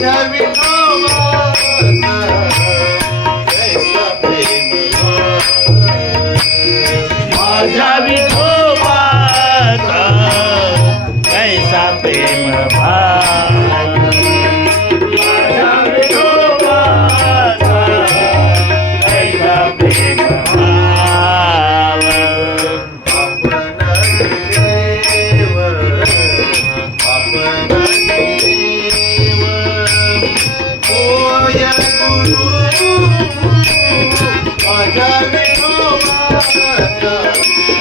shall we go? Thank you.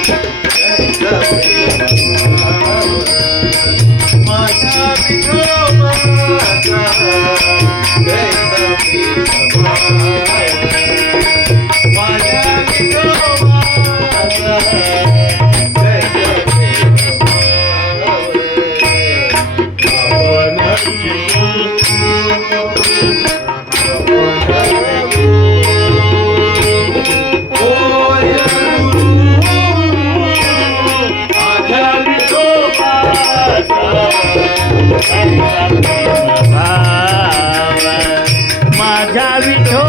माझा विठो